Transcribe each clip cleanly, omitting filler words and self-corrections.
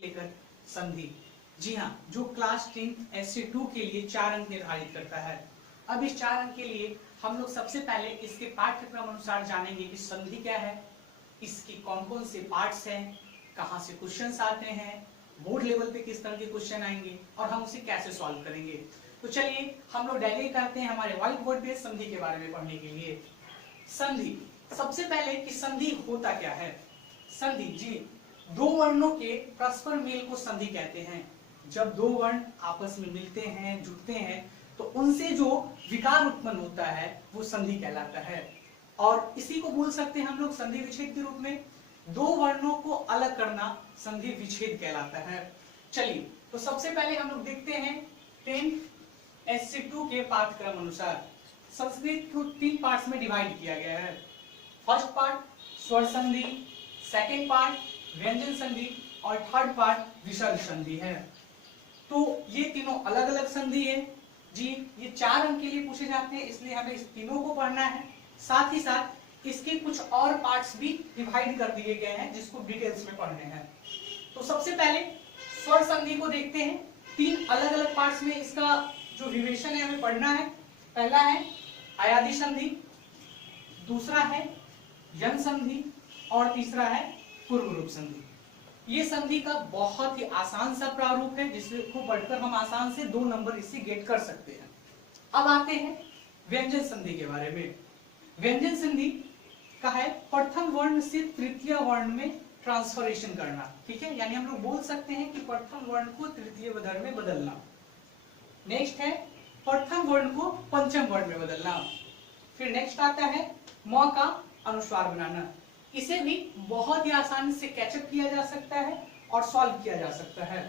लेकर संधि। जी हाँ, जो क्लास 10 एसए 2 के लिए 4 अंक निर्धारित करता है। अब इस 4 अंक के लिए हम लोग सबसे पहले इसके पाठ्यक्रम अनुसार जानेंगे कि संधि क्या है, इसके कौन कौन से पार्ट्स हैं, कहाँ से क्वेश्चंस आते हैं, बोर्ड लेवल पे किस तरह के क्वेश्चन आएंगे और हम उसे कैसे सॉल्व करेंगे। तो चलिए हम लोग डायरेक्ट करते हैं हमारे व्हाइट बोर्ड पे संधि के बारे में पढ़ने के लिए। संधि, सबसे पहले कि संधि होता क्या है। संधि जी, दो वर्णों के परस्पर मेल को संधि कहते हैं। जब दो वर्ण आपस में मिलते हैं, जुड़ते हैं, तो उनसे जो विकार उत्पन्न होता है वो संधि कहलाता है। और इसी को बोल सकते हैं हम लोग संधि विच्छेद के रूप में। दो वर्णों को अलग करना संधि विच्छेद कहलाता है। चलिए, तो सबसे पहले हम लोग देखते हैं 10 एसए 2 के पाठ्यक्रम अनुसार संस्कृत को 3 पार्ट्स में डिवाइड किया गया है। फर्स्ट पार्ट स्वर संधि, सेकेंड पार्ट व्यंजन संधि और थर्ड पार्ट विसर्ग संधि है। तो ये तीनों अलग अलग संधि है जी। ये 4 अंक के लिए पूछे जाते हैं, इसलिए हमें इस तीनों को पढ़ना है। साथ ही साथ इसके कुछ और पार्ट्स भी डिवाइड कर दिए गए हैं जिसको डिटेल्स में पढ़ने हैं। तो सबसे पहले स्वर संधि को देखते हैं। 3 अलग अलग पार्ट्स में इसका जो विवेचन है हमें पढ़ना है। पहला है अयादि संधि, दूसरा है यन संधि और तीसरा है पूर्व रूप संधि। ये संधि का बहुत ही आसान सा प्रारूप है जिसको पढ़कर हम आसान से 2 नंबर इससे गेट कर सकते हैं। अब आते हैं व्यंजन संधि के बारे में। व्यंजन संधि का है प्रथम वर्ण से तृतीय वर्ण में ट्रांसफॉर्मेशन करना। ठीक है, यानी हम लोग बोल सकते हैं कि प्रथम वर्ण को तृतीय वर्ण में बदलना। नेक्स्ट है प्रथम वर्ण को पंचम वर्ण में बदलना। फिर नेक्स्ट आता है म का अनुस्वार बनाना। इसे भी बहुत ही आसानी से कैचअप किया जा सकता है और सॉल्व किया जा सकता है।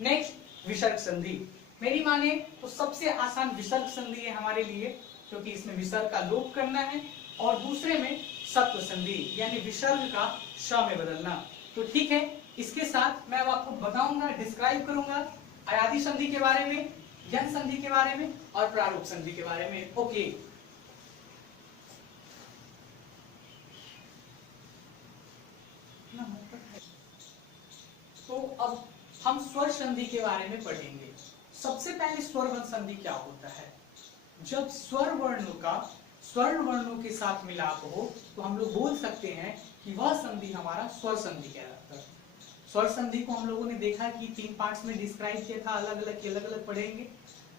नेक्स्ट विसर्ग संधि, मेरी माने तो सबसे आसान विसर्ग संधि है हमारे लिए, क्योंकि इसमें विसर्ग का लोप करना है और दूसरे में सत्व संधि यानी विसर्ग का श में बदलना। तो ठीक है, इसके साथ मैं अब आपको बताऊंगा, डिस्क्राइब करूंगा अयादि संधि के बारे में, यन संधि के बारे में और प्रारूप संधि के बारे में। ओके, तो अब हम स्वर संधि के बारे में पढ़ेंगे। सबसे पहले स्वर वर्ण संधि क्या होता है। जब स्वर वर्णों के साथ मिलाप हो तो हम लोग बोल सकते हैं कि वह संधि हमारा स्वर संधि कहलाता है। स्वर संधि को हम लोगों ने देखा कि 3 पार्ट्स में डिस्क्राइब किया था, अलग अलग पढ़ेंगे।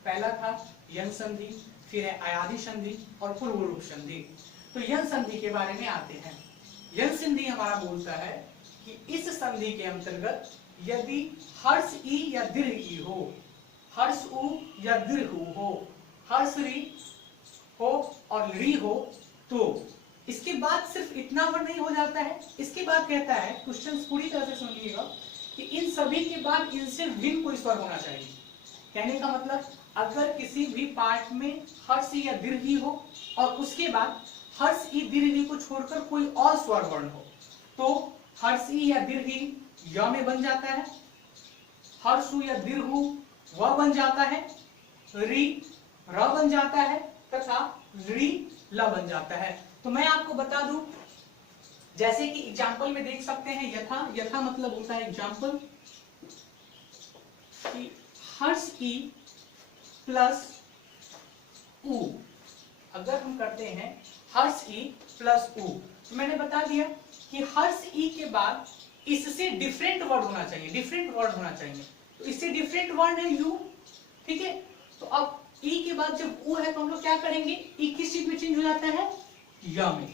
पहला था यन संधि, फिर है अयादि संधि और पूर्व रूप संधि। तो यन संधि के बारे में आते हैं। यन संधि हमारा बोलता है कि इस संधि के अंतर्गत यदि हर्ष ई या दीर्घ ई हो, हर्ष उ या दीर्घ उ हो, हर्ष री हो और री हो, तो इसके बाद सिर्फ इतना वर्ण नहीं हो जाता है। इसके बाद कहता है, क्वेश्चन पूरी तरह से सुनिएगा, कि इन सभी के बाद इनसे भिन्न कोई स्वर होना चाहिए। कहने का मतलब अगर किसी भी पार्ट में हर्ष ई या दीर्घ ई हो और उसके बाद हर्ष ई दीर्घ ई को छोड़कर कोई और स्वर वर्ण हो, तो हर्ष ई या दीर्घ ई य में बन जाता है, हर्षु या दीर्घु व बन जाता है, री र बन जाता है तथा री ल बन जाता है। तो मैं आपको बता दूं, जैसे कि एग्जाम्पल में देख सकते हैं, यथा मतलब होता है एग्जाम्पल, कि हर्ष ई प्लस उ, अगर हम करते हैं हर्ष ई प्लस उ, तो मैंने बता दिया कि हर्ष ई के बाद इससे डिफरेंट वर्ड होना चाहिए, तो इससे डिफरेंट वर्ड है यू। ठीक है, तो अब ई के बाद जब उ है तो हम लोग क्या करेंगे, ई किस चीज में चेंज हो जाता है, य में,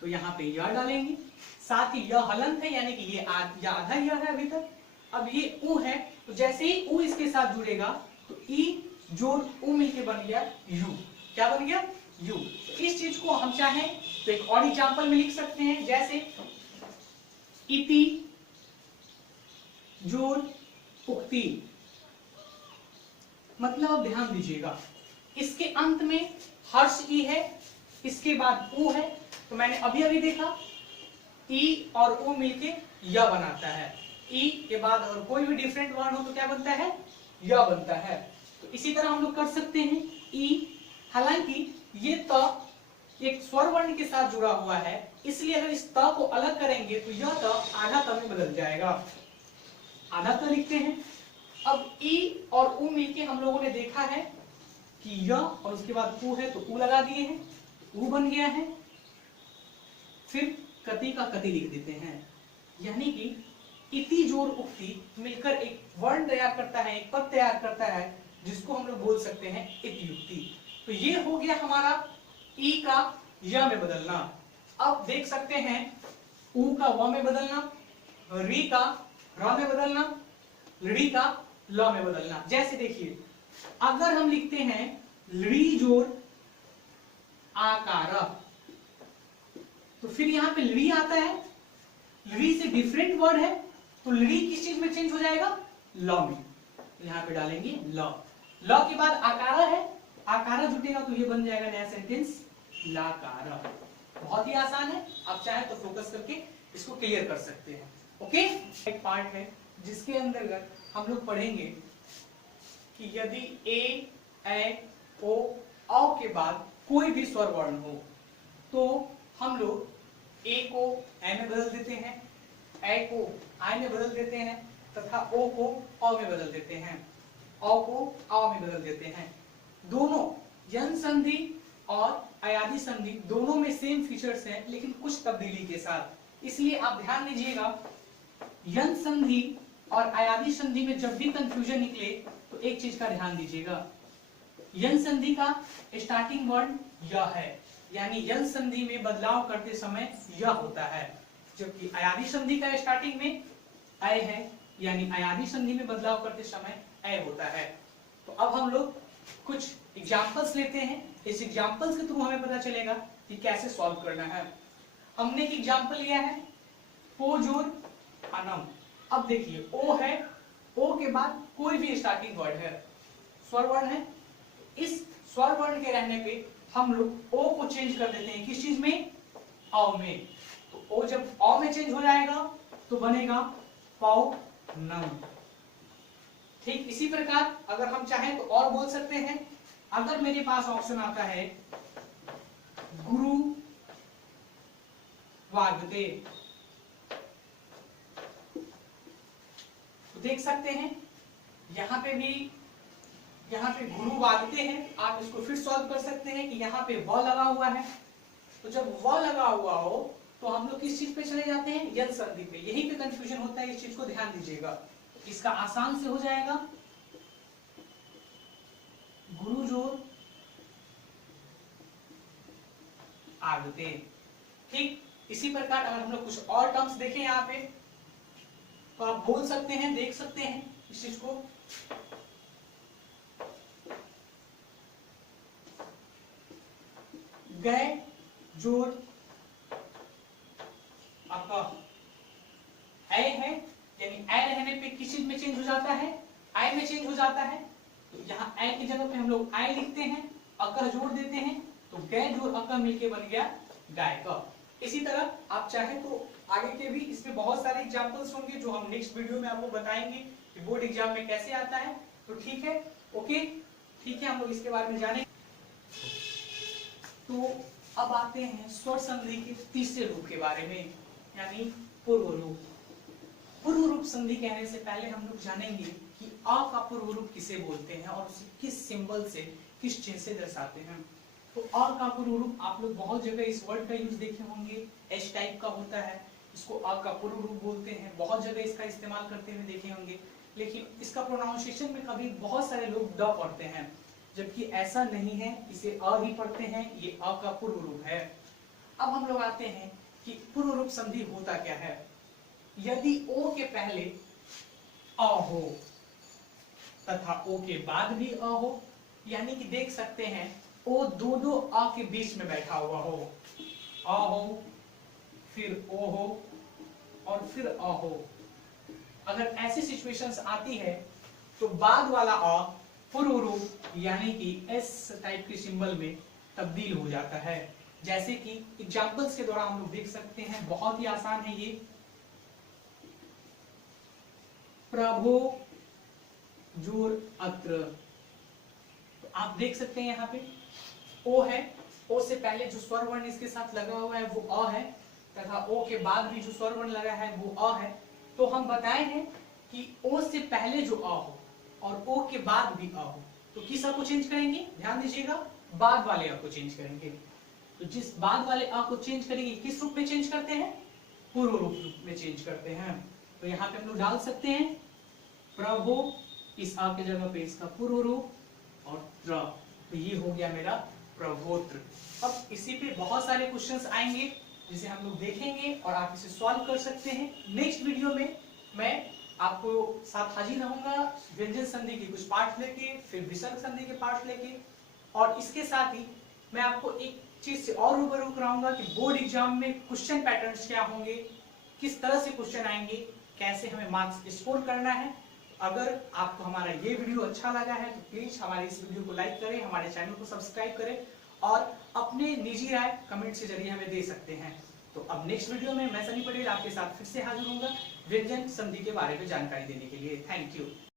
तो यहाँ पे य डालेंगे। साथ ही यह हलंत है, यानी कि ये आधा य है अभी तक। अब ये उ है, तो जैसे ही उ इसके साथ जुड़ेगा तो ई जोड़ उ मिलके बन गया यू। क्या बन गया, यू। तो इस चीज को हम चाहें तो एक और एग्जाम्पल में लिख सकते हैं, जैसे इति जोड़ उक्ति। मतलब अब ध्यान दीजिएगा, इसके अंत में हर्ष ई है, इसके बाद उ है, तो मैंने अभी देखा ई और उ मिलके य बनाता है। ई के बाद और कोई भी डिफरेंट वर्ण हो तो क्या बनता है, य बनता है। तो इसी तरह हम लोग कर सकते हैं ई, हालांकि ये त एक स्वर वर्ण के साथ जुड़ा हुआ है, इसलिए अगर इस त को अलग करेंगे तो यह त आधा त में बदल जाएगा। आधा क लिखते हैं। अब ई और ऊ मिलके हम लोगों ने देखा है कि य और उसके बाद ऊ है तो ऊ लगा दिए हैं, ऊ बन गया है। फिर कति का कति लिख देते हैं, यानी कि इति जोड़ उक्ति मिलकर एक वर्ण तैयार करता है, एक पद तैयार करता है, जिसको हम लोग बोल सकते हैं इतियुक्ति। तो ये हो गया हमारा ई का य में बदलना। अब देख सकते हैं ऊ का व में बदलना, री का र में बदलना, ली का ल में बदलना। जैसे देखिए, अगर हम लिखते हैं ली जोड़ आकार, तो फिर यहां पे ली आता है, ली से डिफरेंट वर्ड है, तो ली किस चीज में चेंज हो जाएगा? ल में। यहां पे डालेंगे ल। ल के बाद आकारा है, आकारा जुटेगा तो ये बन जाएगा नया सेंटेंस लाकारा। बहुत ही आसान है, आप चाहे तो फोकस करके इसको क्लियर कर सकते हैं। ओके, एक पार्ट है जिसके अंतर्गत हम लोग पढ़ेंगे कि यदि ए ओ औ के बाद कोई भी स्वर वर्ण हो तो हम लोग ए को ए में बदल देते हैं, ए को आई में बदल देते हैं तथा ओ को औ में बदल देते हैं, औ को औ में बदल देते हैं। दोनों यन संधि और अयादि संधि दोनों में सेम फीचर्स हैं, लेकिन कुछ तब्दीली के साथ। इसलिए आप ध्यान दीजिएगा, यन संधि और अयादि संधि में जब भी कंफ्यूजन निकले तो एक चीज का ध्यान दीजिएगा, यन संधि का स्टार्टिंग वर्ण य है, यानी यन संधि में बदलाव करते समय य होता है, जबकि अयादि संधि का स्टार्टिंग में अय है, यानी अयादि संधि में बदलाव करते समय अय होता है। तो अब हम लोग कुछ एग्जांपल्स लेते हैं, इस एग्जांपल्स के थ्रू हमें पता चलेगा कि कैसे सॉल्व करना है। हमने एक एग्जांपल लिया है पो जोड़ अनम। अब देखिए ओ है, ओ के बाद कोई भी स्टार्टिंग वर्ड है, स्वर वर्ण है, इस स्वर वर्ण के रहने पे हम लोग ओ को चेंज कर देते हैं, किस चीज में? औ में। तो ओ जब औ में चेंज हो जाएगा तो बनेगा पौ नम। ठीक इसी प्रकार अगर हम चाहें तो और बोल सकते हैं, अगर मेरे पास ऑप्शन आता है गुरु वागते, तो देख सकते हैं यहाँ पे गुरु वागते हैं। आप इसको फिर सॉल्व कर सकते हैं कि यहाँ पे व लगा हुआ है, तो जब व लगा हुआ हो तो हम लोग किस चीज पे चले जाते हैं? यन संधि पे। यहीं पे कंफ्यूजन होता है, इस चीज को ध्यान दीजिएगा। इसका आसान से हो जाएगा गुरु जोड़ आगते। ठीक इसी प्रकार अगर हम लोग कुछ और टर्म्स देखें यहाँ पे तो आप बोल सकते हैं, देख सकते हैं इस चीज को, गए जोड़ आपका ऐ है, यानी ऐ रहने पे किस चीज में चेंज हो जाता है? आई में चेंज हो जाता है। तो यहाँ ऐ की जगह पे हम लोग आई लिखते हैं, अकर जोड़ देते हैं, तो गै जोड़ अकर मिलके बन गया गाय का। इसी तरह आप चाहे तो आगे के भी इसमें बहुत सारे एग्जांपल्स होंगे जो हम नेक्स्ट वीडियो में आपको बताएंगे कि बोर्ड एग्जाम में कैसे आता है। तो ठीक है, ओके, ठीक है, हम लोग इसके बारे में जानेंगे। तो अब आते हैं स्वर संधि के तीसरे रूप के बारे में, यानी पूर्व रूप। पूर्व रूप संधि कहने से पहले हम लोग जानेंगे कि अ का पूर्व रूप किसे बोलते हैं और उसे किस सिंबल से, किस चिन्ह से दर्शाते हैं। तो अ का पूर्व रूप आप लोग बहुत जगह इस वर्ड का यूज देखे होंगे, एच टाइप का होता है, इसको अ का पूर्व रूप बोलते हैं, बहुत जगह इसका इस्तेमाल करते हुए देखे होंगे। लेकिन इसका प्रोनाउंसिएशन में कभी बहुत सारे लोग ड पढ़ते हैं, जबकि ऐसा नहीं है, इसे अ ही पढ़ते हैं, ये अ का पूर्व रूप है। अब हम लोग आते हैं कि पूर्व रूप संधि होता क्या है। यदि ओ के पहले अ हो तथा ओ के बाद भी अ हो, यानी कि देख सकते हैं ओ दो अ के बीच में बैठा हुआ हो, अ हो फिर ओ हो और फिर अ हो, अगर ऐसी सिचुएशंस आती है तो बाद वाला अ पूर्व रूप यानी कि एस टाइप के सिंबल में तब्दील हो जाता है। जैसे कि एग्जांपल्स के द्वारा हम लोग देख सकते हैं, बहुत ही आसान है ये। प्रभो जोर अत्र, तो आप देख सकते हैं यहाँ पे ओ है, ओ से पहले जो स्वर वर्ण इसके साथ लगा हुआ है वो अ है, तथा ओ के बाद भी जो स्वर वर्ण लगा है वो अ है। तो हम बताए हैं कि ओ से पहले जो अ हो और ओ के बाद भी अ हो, तो किस अ को चेंज करेंगे? ध्यान दीजिएगा, बाद वाले अ को चेंज करेंगे। तो जिस बाद वाले अ को चेंज करेंगे, किस रूप में चेंज करते हैं? पूर्व रूप में चेंज करते हैं। तो यहाँ पे हम लोग डाल सकते हैं प्रभो, इस आ के जगह पे इसका पूर्व रूप और त्र, तो ये हो गया मेरा प्रभोत्र। अब इसी पे बहुत सारे क्वेश्चंस आएंगे जिसे हम लोग देखेंगे और आप इसे सॉल्व कर सकते हैं। नेक्स्ट वीडियो में मैं आपको साथ हाजिर रहूंगा व्यंजन संधि के कुछ पार्ट लेके, फिर विसर्ग संधि के पार्ट लेके, और इसके साथ ही मैं आपको एक चीज से और रूबरू कराऊंगा कि बोर्ड एग्जाम में क्वेश्चन पैटर्न्स क्या होंगे, किस तरह से क्वेश्चन आएंगे, कैसे हमें मार्क्स स्कोर करना है। अगर आपको हमारा ये वीडियो अच्छा लगा है तो प्लीज हमारे इस वीडियो को लाइक करें, हमारे चैनल को सब्सक्राइब करें और अपने निजी राय कमेंट के जरिए हमें दे सकते हैं। तो अब नेक्स्ट वीडियो में मैं सनी पटेल आपके साथ फिर से हाजिर होऊंगा व्यंजन संधि के बारे में जानकारी देने के लिए। Thank you.